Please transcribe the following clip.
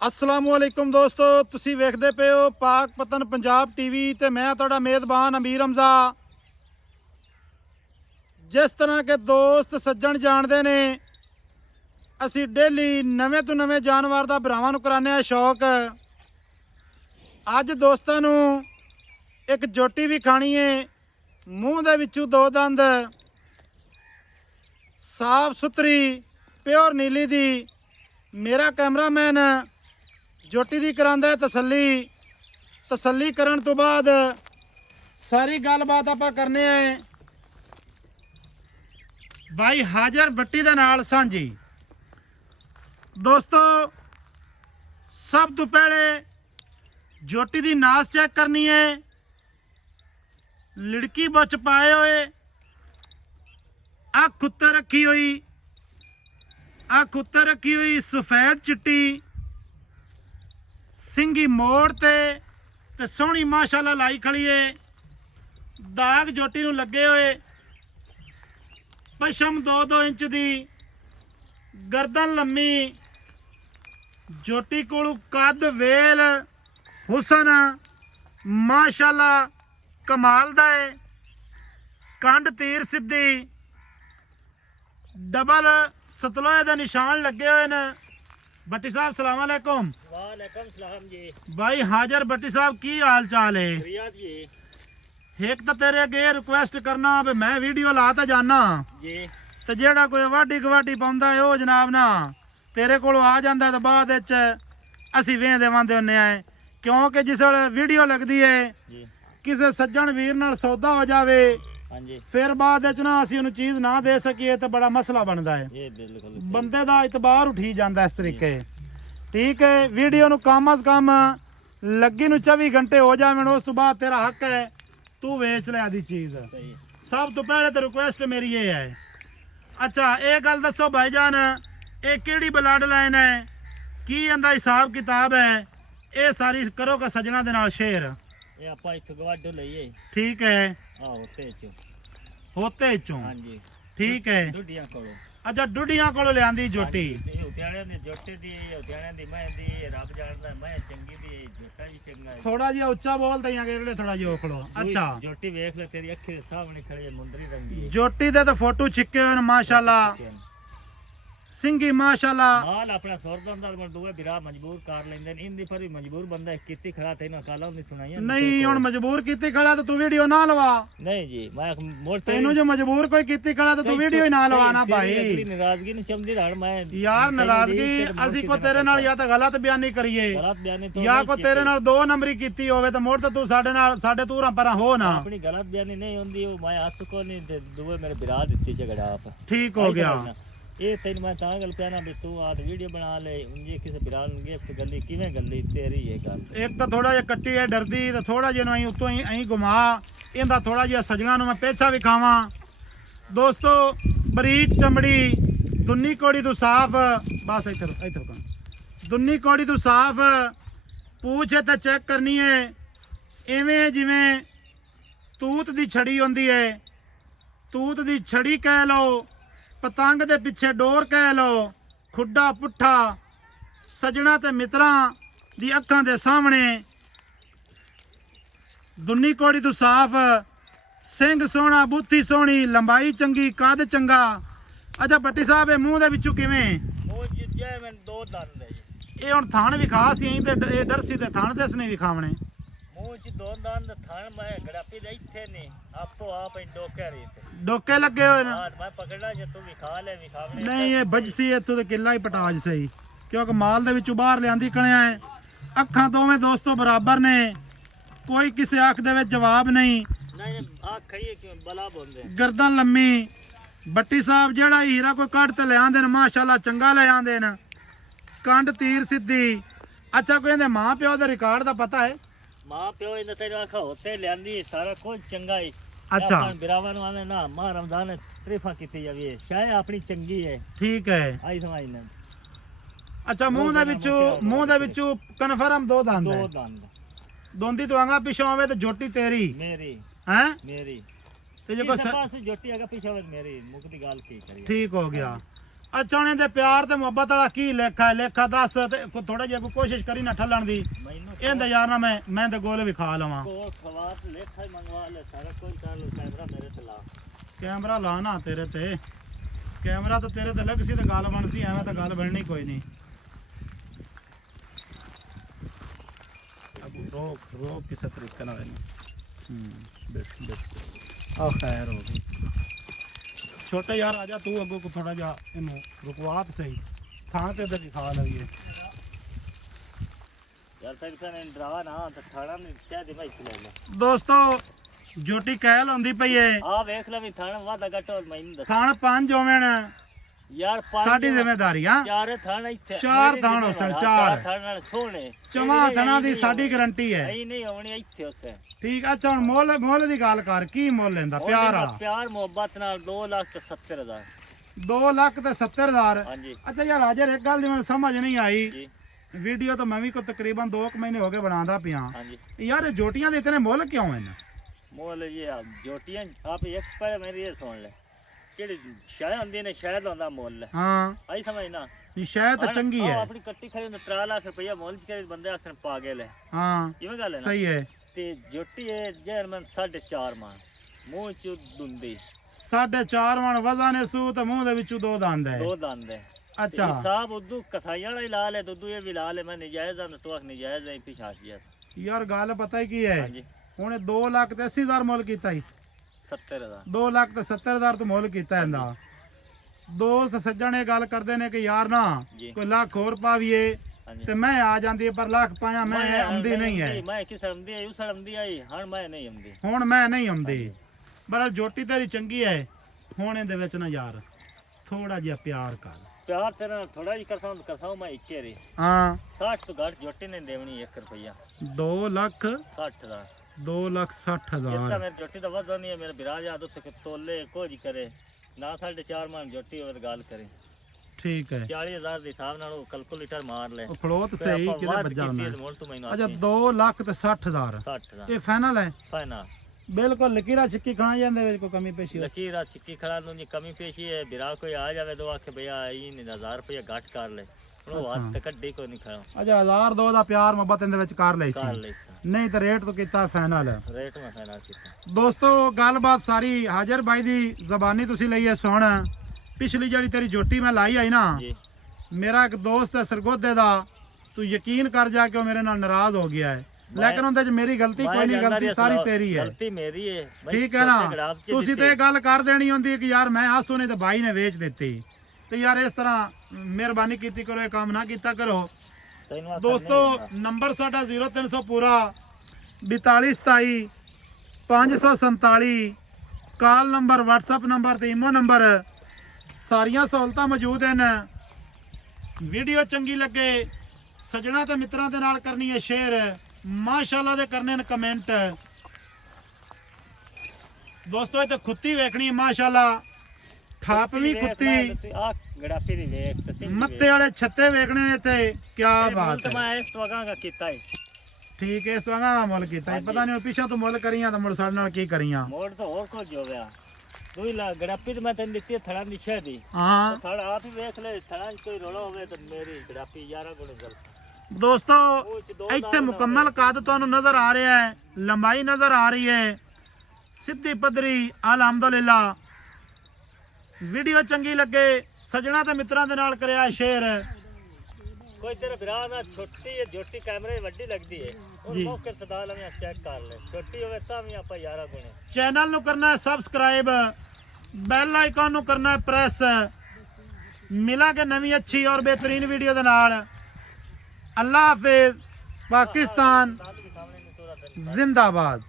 अस्सलामुअलैकुम दोस्तों, तुसी वेखदे पे हो पाक पतन पंजाब टीवी ते मैं तुहाडा मेज़बान अमीर हमजा। जिस तरह के दोस्त सज्जन जानते ने असी डेली नवे तो नवे जानवर का भरावां नूं कराने आ शौक। अज दोस्तां नूं एक जोटी भी खानी है, मूँह दे विचों दो दंद, साफ सुथरी प्योर नीली दी। मेरा कैमरामैन जोटी दी करांदा है तसल्ली करन तो बाद सारी गलबात आपां करने हैं भाई हाजर भट्टी दे नाल सांझी। दोस्तों सब तो पहले जोटी दी नास चेक करनी है। लिड़की बुच पाए हुए, अख उत्ते रखी हुई सफेद चिट्टी, सिंगी मोड़ ते सोहनी माशाल्लाह लाई खड़ी है। दाग जोटी नूं लगे हुए, पशम 2-2 इंच दी, गर्दन लम्मी, जोटी कोलू कद वेल हुसन माशाल्लाह कमाल दा है। कंड तीर सिद्धी, डबल सतलोए दे निशान लगे हुए ने। भट्टी साहब सलाम अलैकुम। वालेकुम सलाम जी। भाई हाजर भट्टी साहब की हाल चाल है? जी। एक तो तेरे अगे रिक्वेस्ट करना भी मैं वीडियो ला तो जाना जी, तो जेड़ा कोई वाडी गवाडी पाउंदा है वो जनाब ना तेरे कोलों आ जांदा है, तो बाद विच असी वेंदे वांदे हुन्ने आ। क्योंकि जिस वेले वीडियो लगदी है जी। किसी सज्जन वीर नाल सौदा हो जावे, हाँ जी। फिर बाद विच ना असी उन्हें चीज़ ना दे सकीए तो बड़ा मसला बनता है। ये बिल्कुल बंदे दा इतबार उठी जाता इस तरीके। ठीक है, वीडियो नूं कम अज कम लगी नूं 24 घंटे हो जावे, उस तो बाद तेरा हक है तू वेच ले आदी चीज़। सही। सब तो पहले तो रिक्वेस्ट मेरी ये है। अच्छा ये गल दसो भाईजान, ये केड़ी ब्लड लाइन है, की इंदा हिसाब किताब है, ये सारी करो का सजना दे नाल शेयर। ये आपा इथों गवाडो लईए। ठीक है, होते चो। होते चों। हाँ जी। ठीक है। डुडियां कोलो। अच्छा डुडियां कोलों लियांदी जोटी। उत्याणे दी जोटे दी, उत्याणे दी मैं दी, रब जानदा मैं चंगी दी, जोटा भी चंगा है। थोड़ा जिहा उच्चा बोल दइयां केड़े थोड़ा जिहा ओखड़ो। अच्छा जोटी देख ले, तेरी अखी दे सामने खड़ी है, मुंदरी रंगी है। जोटी दे तो फोटो छिके हुए माशाल्लाह, सिंगी माशाल्लाह। माल अपना सोरदा अंदर मर दुए बिरा मजबूर कर लेंदे। इंदी पर भी मजबूर बंदा कितनी खड़ा थे ना, काला नहीं सुनाइया नहीं हुण मजबूर कीती खड़ा तो तू वीडियो ना लवा। नहीं जी, मैं मोड़ तेनू जो मजबूर कोई कीती खड़ा तो तू वीडियो ही ना लवाना भाई। नाराजगी नहीं चमदी रह मैं यार नाराजगी असी को तेरे नाल या तो गलत बयानी करिए गलत बयानी तो या को तेरे नाल दो नंबरी कीती होवे तो मोड़ तो तू साडे नाल साडे तूरां परां हो ना। अपनी गलत बयानी नहीं होंदी, वो मैं हस को नहीं दुए मेरे बिरा दित्ती झगड़ा आप। ठीक हो गया। ये तेन मैं तां गल पिया ना भी तू आज वीडियो बना ले, उंजे किसी बिरा नु गिफ्ट गल्ली किवें गल्ली तेरी ये गल। एक तो थोड़ा जिहा कट्टी है डरदी, तो थोड़ा जिहा अं उत्तों ही अं घुमा इंदा थोड़ा जिहा सजना नूं मैं पेछा विखावां। दोस्तों बरीक चमड़ी, दुन्नी कौड़ी तू साफ, बस इधर दुन्नी कौड़ी तू साफ, पूछ है तो चेक करनी है इवें जिवें तूत दी छड़ी होंदी है। तूत दी छड़ी कह लो, पतंग दे पिछे डोर कह लो, खुड्डा पुट्ठा सजना ते मित्रां दी अखां दे सामने दुन्नी कौड़ी तू साफ, सिंग सोहना, बुत्थी सोहनी, लंबाई चंगी, कद चंगा। अच्छा भट्टी साहब ये मूँह दे विचों किवें? मूंह जिज्जे मैं दो दंद है जी। ये हुण थान विखा सी ते ये डरसी ते थान दसने विखावणे। मूंह च दो दंद थान मैं गड़ापी दे इथे नहीं, आपो आप डोके रही थे। डोके लगे हुए ना? आज मैं पकड़ना जे तू विखा ले विखावणे। नहीं ये बजसी इत्थों ते किला ही पटाज सही, क्योंकि माल दे विचों बाहर लियांदी कणिया है। अखां दोवें दोस्तों बराबर ने, कोई किसी अख दे विच जवाब नहीं। नहीं आख खइए क्यों बला बोंदे। गर्दन लम्मी। भट्टी साहब जेड़ा हीरा कोई कट ते ले आंदे ने माशाल्लाह चंगा ले आंदे ने, कंड तीर सिद्धी। अच्छा कोई इहदे मां प्यो दे रिकॉर्ड दा पता है? मां प्यो इन तेरे आखा होते लियांदी सारा कुछ चंगा ही। अच्छा बिरावा नु आने ना मां रमजान तरीफा कीती जावी है, शायद अपनी चंगी है। ठीक है। आई समझ ना। अच्छा मूँह दे विचों कन्फर्म दो दंद है? दो दंद। दोंदी तो आंगा पिछों आवे तो जोटी तेरी मेरी हैं? मेरी ते जो कोई पास जोटी अगर पीछे मेरी मुक्ति गाल की करी। ठीक हो गया। ਅੱਛਾ ਉਹਨੇ ਦੇ ਪਿਆਰ ਤੇ ਮੁਹੱਬਤ ਵਾਲਾ ਕੀ ਲੇਖਾ ਹੈ? ਲੇਖਾ ਦੱਸ ਤੇ ਥੋੜਾ ਜਿਹਾ ਕੋਈ ਕੋਸ਼ਿਸ਼ ਕਰੀ ਨਾ ਠੱਲਣ ਦੀ। ਮੈਨੂੰ ਇਹਦਾ ਯਾਰ ਨਾ ਮੈਂ ਤੇ ਗੋਲ ਵੀ ਖਾ ਲਵਾਂ। ਕੋ ਖਵਾਤ ਲੇਖਾ ਹੀ ਮੰਗਵਾ ਲੈ ਸਾਰਾ ਕੁਝ ਕਰ ਲੋ। ਕੈਮਰਾ ਮੇਰੇ ਤੇ ਲਾ। ਕੈਮਰਾ ਲਾ ਨਾ ਤੇਰੇ ਤੇ, ਕੈਮਰਾ ਤਾਂ ਤੇਰੇ ਤੇ ਲੱਗ ਸੀ ਤੇ ਗੱਲ ਬਣ ਸੀ, ਐਵੇਂ ਤਾਂ ਗੱਲ ਬਣਨੀ ਕੋਈ ਨਹੀਂ। ਅਬ ਰੋਕ ਕਿਸੇ ਤਰੀਕੇ ਨਾਲ ਆ ਖੈਰ ਹੋ ਗਈ। ਛੋਟੇ ਯਾਰ ਆ ਜਾ ਤੂੰ ਅੱਗੋਂ ਕੋ ਥੋੜਾ ਜਿਹਾ ਇਹਨੂੰ ਰੁਕਵਾਤ ਸਹੀ ਥਾਂ ਤੇ ਤੇ ਦਿਖਾ ਲਈਏ। ਯਾਰ ਤੈਨੂੰ ਨੇ ਡਰਾ ਨਾ ਤਾਂ ਥਾਣਾ ਨਹੀਂ ਕਹਿ ਦੇ ਭਾਈ ਲੈ ਲੈ। ਦੋਸਤੋ ਜੋਟੀ ਕਹਿਲ ਹੁੰਦੀ ਪਈ ਏ, ਆ ਵੇਖ ਲੈ ਵੀ ਥਾਣਾ ਵਾਦਾ ਘਟੋ ਮੈਨੂੰ ਦੱਸ ਥਾਣ 5 ਹੋਵਣ ਯਾਰ। ਪੰਜ ਸਾਡੀ ਜ਼ਿੰਮੇਵਾਰੀ ਆ। ਚਾਰ ਥਾਣਾ ਇੱਥੇ ਚਾਰ ਥਾਣ ਹੋਸਣ, ਚਾਰ ਥਾਣ ਨਾਲ ਸੋਹਣੇ ਚਵਾਂ ਥਾਣਾ ਦੀ ਸਾਡੀ ਗਾਰੰਟੀ ਹੈ। ਨਹੀਂ ਨਹੀਂ ਆਉਣੀ ਇੱਥੇ ਉਸੇ। ਠੀਕ ਆ। ਅੱਛਾ ਹੁਣ ਮੁੱਲ ਦੀ ਗੱਲ ਕਰ, ਕੀ ਮੁੱਲ ਲੈਂਦਾ ਪਿਆਰ ਵਾਲਾ? ਪਿਆਰ ਮੁਹੱਬਤ ਨਾਲ 2,70,000। 2,70,000। ਹਾਂਜੀ ਅੱਛਾ ਯਾਰ ਹਾਜ਼ਰ ਇੱਕ ਗੱਲ ਦੀ ਮੈਨੂੰ ਸਮਝ ਨਹੀਂ ਆਈ। ਜੀ ਵੀਡੀਓ ਤਾਂ ਮੈਂ ਵੀ ਕੋ ਤਕਰੀਬਨ 2 ਮਹੀਨੇ ਹੋ ਗਏ ਬਣਾਉਂਦਾ ਪਿਆ। ਹਾਂਜੀ ਯਾਰ ਇਹ ਜੋਟੀਆਂ ਦੇ ਇਤਨੇ ਮੁੱਲ ਕਿਉਂ ਹਨ? मोल ये जोटियां आप एक पर मेरी ये सुन ले कि शायद ਹੁੰਦੀ ਨੇ ਸ਼ਾਇਦ ਹੁੰਦਾ ਮੁੱਲ। ਹਾਂ ਆਈ ਸਮਝਣਾ ਇਹ ਸ਼ਾਇਦ ਤਾਂ ਚੰਗੀ ਹੈ। ਆਪਣੀ ਕੱਟੀ ਖੜੀ ਨੂੰ 3 ਲੱਖ ਰੁਪਇਆ ਮੁੱਲ ਚ ਕਰੇ ਬੰਦੇ ਅਕਸਰ ਪਾਗਲ ਹੈ। ਹਾਂ ਇਵੇਂ ਗੱਲ ਹੈ ਨਾ। ਸਹੀ ਹੈ। ਤੇ ਜੋਟੀ ਹੈ ਜਰਮਨ 4.5 ਮਾਂ ਮੂੰਹ ਚ ਦੁੰਦੀ 4.5 ਮਣ ਵਜ਼ਨ ਸੂ ਤੇ ਮੂੰਹ ਦੇ ਵਿੱਚੋਂ 2 ਦੰਦ ਹੈ। 2 ਦੰਦ ਹੈ। ਅੱਛਾ ਹਿਸਾਬ ਉਦੋਂ ਕਸਾਈਆਂ ਵਾਲਾ ਹੀ ਲਾ ਲੈ ਦੁੱਧੂ ਇਹ ਵੀ ਲਾ ਲੈ। ਮੈਂ ਨਜਾਇਜ਼ ਆ ਤੂੰ ਨਜਾਇਜ਼ ਹੈ ਪਿਛਾਸ਼ ਗਿਆ ਯਾਰ ਗੱਲ ਪਤਾ ਹੀ ਕੀ ਹੈ? ਹਾਂਜੀ ਉਹਨੇ 2,80,000 ਮੁੱਲ ਕੀਤਾ ਸੀ। 70,000 2,70,000 ਤੋਂ ਮੁੱਲ ਕੀਤਾ ਇਹਦਾ। ਦੋਸਤ ਸੱਜਣ ਇਹ ਗੱਲ ਕਰਦੇ ਨੇ ਕਿ ਯਾਰ ਨਾ ਜੀ। ਕੋਈ ਲੱਖ ਹੋਰ ਪਾਵੀਏ ਹਾਂਜੀ ਤੇ ਮੈਂ ਆ ਜਾਂਦੀ ਹੈ, ਪਰ ਲੱਖ ਪਾਇਆ ਮੈਂ ਆਉਂਦੀ ਨਹੀਂ ਹੈ। ਮੈਂ ਕਿਸ ਆਉਂਦੀ ਹੈ ਉਸ ਆਉਂਦੀ ਆਈ ਹਣ ਮੈਂ ਨਹੀਂ ਆਉਂਦੀ। ਹੁਣ ਮੈਂ ਨਹੀਂ ਆਉਂਦੀ। ਪਰ ਜੋਟੀ ਤੇਰੀ ਚੰਗੀ ਹੈ। ਹੁਣ ਇਹਦੇ ਵਿੱਚ ਨਾ ਯਾਰ ਥੋੜਾ ਜਿਹਾ ਪਿਆਰ ਕਰ। ਪਿਆਰ ਤੇਰੇ ਨਾਲ ਥੋੜਾ ਜਿਹਾ ਕਰਸਾਂ ਮੈਂ ਇੱਕੇ ਰੇ। ਹਾਂ 60 ਤੋਂ ਘੱਟ ਜੋਟੀ ਨੇ ਦੇਵਣੀ 1 ਰੁਪਇਆ। 2,60,000 ਦਾ 2,60,000 ਜਿੱਤਾ ਮੇਰੇ ਜੋਟੀ ਦਾ ਵਜ਼ਨ ਨਹੀਂ ਹੈ। ਮੇਰੇ ਵਿਰਾਜ ਆਦ ਉੱਤੇ ਤੋਲੇ ਕੁਝ ਕਰੇ ਨਾ 4.5 ਮਣ ਜੋਟੀ ਹੋਵੇ ਗੱਲ ਕਰੇ। ਠੀਕ ਹੈ। 40,000 ਦੇ ਹਿਸਾਬ ਨਾਲ ਉਹ ਕੈਲਕੂਲੇਟਰ ਮਾਰ ਲੈ। ਉਹ ਫਲੋਤ ਸਹੀ ਕਿਤੇ ਵੱਜਾ ਹੁੰਦਾ। ਅੱਛਾ 2,60,000 60 ਦਾ ਇਹ ਫਾਈਨਲ ਹੈ? ਫਾਈਨਲ ਬਿਲਕੁਲ ਲਕੀਰਾ ਛਿੱਕੀ ਖਾਣਾ ਜਾਂਦੇ ਵਿੱਚ ਕੋਈ ਕਮੀ ਪੇਸ਼ੀ? ਲਕੀਰਾ ਛਿੱਕੀ ਖੜਾ ਨੂੰ ਕਮੀ ਪੇਸ਼ੀ ਹੈ। ਵਿਰਾ ਕੋਈ ਆ ਜਾਵੇ ਦੋ ਆਖੇ ਭਈਆ ਇਹ ਨਹੀਂ 1000 ਰੁਪਇਆ ਘੱਟ ਕਰ ਲੈ। ਉਹ ਹੱਥ ਤੇ ਕੱਢੀ ਕੋਈ ਨਹੀਂ ਖੜਾ। ਅੱਛਾ 1,000 ਦਾ ਪਿਆਰ ਮੁਹੱਬਤ ਇਹਦੇ ਵਿੱਚ ਕਰ ਲਈ ਕਰ ਸੀ, ਲੈ ਨਹੀਂ ਤਾਂ ਰੇਟ ਤੋਂ ਕੀਤਾ ਫਾਈਨਲ। ਰੇਟ ਮੈਂ ਫਾਈਨਲ ਕੀਤਾ। ਦੋਸਤੋ ਗੱਲਬਾਤ ਸਾਰੀ ਹਾਜ਼ਰ ਬਾਈ ਦੀ ਜ਼ਬਾਨੀ ਤੁਸੀਂ ਲਈ ਹੈ ਸੁਣ। ਪਿਛਲੀ ਜਿਹੜੀ ਤੇਰੀ ਜੋਟੀ ਮੈਂ ਲਾਈ ਆਈ ਨਾ, ਜੀ ਮੇਰਾ ਇੱਕ ਦੋਸਤ ਹੈ ਸਰਗੋਦੇ ਦਾ, ਤੂੰ ਯਕੀਨ ਕਰ ਜਾ ਕੇ ਉਹ ਮੇਰੇ ਨਾਲ ਨਾਰਾਜ਼ ਹੋ ਗਿਆ ਹੈ। ਲੇਕਿਨ ਉਹਦੇ ਚ ਮੇਰੀ ਗਲਤੀ ਕੋਈ ਨਹੀਂ, ਗਲਤੀ ਸਾਰੀ ਤੇਰੀ ਹੈ। ਗਲਤੀ ਮੇਰੀ ਹੈ। ਠੀਕ ਹੈ ਨਾ? ਤੁਸੀਂ ਤੇ ਇਹ ਗੱਲ ਕਰ ਦੇਣੀ ਹੁੰਦੀ ਕਿ ਯਾਰ ਮੈਂ ਆਸੂ ਨੇ ਤੇ ਬਾਈ ਨੇ ਵੇਚ ਦਿੱਤੀ, ਤੇ ਯਾਰ ਇਸ ਤਰ੍ਹਾਂ ਮਿਹਰਬਾਨੀ ਕੀਤੀ ਕਰੋ, ਇਹ ਕੰਮ ਨਾ ਕੀਤਾ ਕਰੋ। ਦੋਸਤੋ ਨੰਬਰ ਸਾਡਾ 0300 ਪੂਰਾ 4227 547 ਕਾਲ ਨੰਬਰ, WhatsApp ਨੰਬਰ ਤੇ ਈਮੋ ਨੰਬਰ, ਸਾਰੀਆਂ ਸਹੂਲਤਾਂ ਮੌਜੂਦ ਹਨ। ਵੀਡੀਓ ਚੰਗੀ ਲੱਗੇ ਸੱਜਣਾ ਤੇ ਮਿੱਤਰਾਂ ਦੇ ਨਾਲ ਕਰਨੀ ਹੈ ਸ਼ੇਅਰ, ਮਾਸ਼ਾਅੱਲਾ ਦੇ ਕਰਨੇ ਨੇ ਕਮੈਂਟ। ਦੋਸਤੋ ਇਹ ਤੇ ਖੁੱਤੀ ਵੇਖਣੀ ਮਾਸ਼ਾਅੱਲਾ, ਠਾਪ ਵੀ ਖੁੱਤੀ, ਆ ਗੜਾਪੀ ਦੀ ਵੇਖ ਤੇ ਮੱਤੇ ਵਾਲੇ ਛੱਤੇ ਵੇਖਣੇ ਨੇ ਤੇ ਕੀ ਬਾਤ ਹੈ। ਮੈਂ ਇਸ ਵਗਾ ਦਾ ਕੀਤਾ ਹੈ। ਠੀਕ ਹੈ, ਇਸ ਵਾਂਗਾ ਮੁੱਲ ਕੀਤਾ ਹੈ। ਪਤਾ ਨਹੀਂ ਪਿੱਛਾ ਤੋਂ ਮੁੱਲ ਕਰੀਆਂ ਤਾਂ ਮੁੱਲ ਸਾਡੇ ਨਾਲ ਕੀ ਕਰੀਆਂ। ਮੋੜ ਤਾਂ ਹੋਰ ਕੁਝ ਹੋ ਗਿਆ। ਤੂੰ ਲਾ ਗੜਾਪੀ ਤੇ ਮੈਂ ਤੈਨੂੰ ਦਿੱਤੀ ਥੜਾ ਦੀ ਸ਼ਹਿਦੀ। ਹਾਂ ਥੜਾ ਆਪ ਹੀ ਵੇਖ ਲੈ, ਥੜਾ ਕੋਈ ਰੋਲਾ ਹੋਵੇ ਤਾਂ ਮੇਰੀ ਗੜਾਪੀ 11 ਗੁਣ ਗਲਤ। ਦੋਸਤੋ ਇੱਥੇ ਮੁਕੰਮਲ ਕੱਦ ਤੁਹਾਨੂੰ ਨਜ਼ਰ ਆ ਰਿਹਾ ਹੈ, ਲੰਬਾਈ ਨਜ਼ਰ ਆ ਰਹੀ ਹੈ, ਸਿੱਧੀ ਪੱਧਰੀ। ਅਲਹਮਦੁਲਿਲਾ ਵੀਡੀਓ ਚੰਗੀ ਲੱਗੇ ਸੱਜਣਾ ਤੇ ਮਿੱਤਰਾਂ ਦੇ ਨਾਲ ਕਰਿਆ ਸ਼ੇਅਰ। ਕੋਈ ਤੇਰੇ ਵਿਰਾ ਨਾਲ ਛੋਟੀ ਹੈ ਜੋਟੀ ਕੈਮਰੇ ਵੱਡੀ ਲੱਗਦੀ ਹੈ, ਉਹ ਮੌਕੇ ਸਦਾ ਲਵੇਂ ਚੈੱਕ ਕਰ ਲੈ। ਛੋਟੀ ਹੋਵੇ ਤਾਂ ਵੀ ਆਪਾਂ 11 ਗੁਣੇ। ਚੈਨਲ ਨੂੰ ਕਰਨਾ ਹੈ ਸਬਸਕ੍ਰਾਈਬ, ਬੈਲ ਆਈਕਨ ਨੂੰ ਕਰਨਾ ਹੈ ਪ੍ਰੈਸ। ਮਿਲਾਂਗੇ ਨਵੀਂ ਅੱਛੀ ਔਰ ਬਿਹਤਰੀਨ ਵੀਡੀਓ ਦੇ ਨਾਲ। ਅੱਲਾਹ ਹਾਫਿਜ਼, ਪਾਕਿਸਤਾਨ ਜ਼ਿੰਦਾਬਾਦ।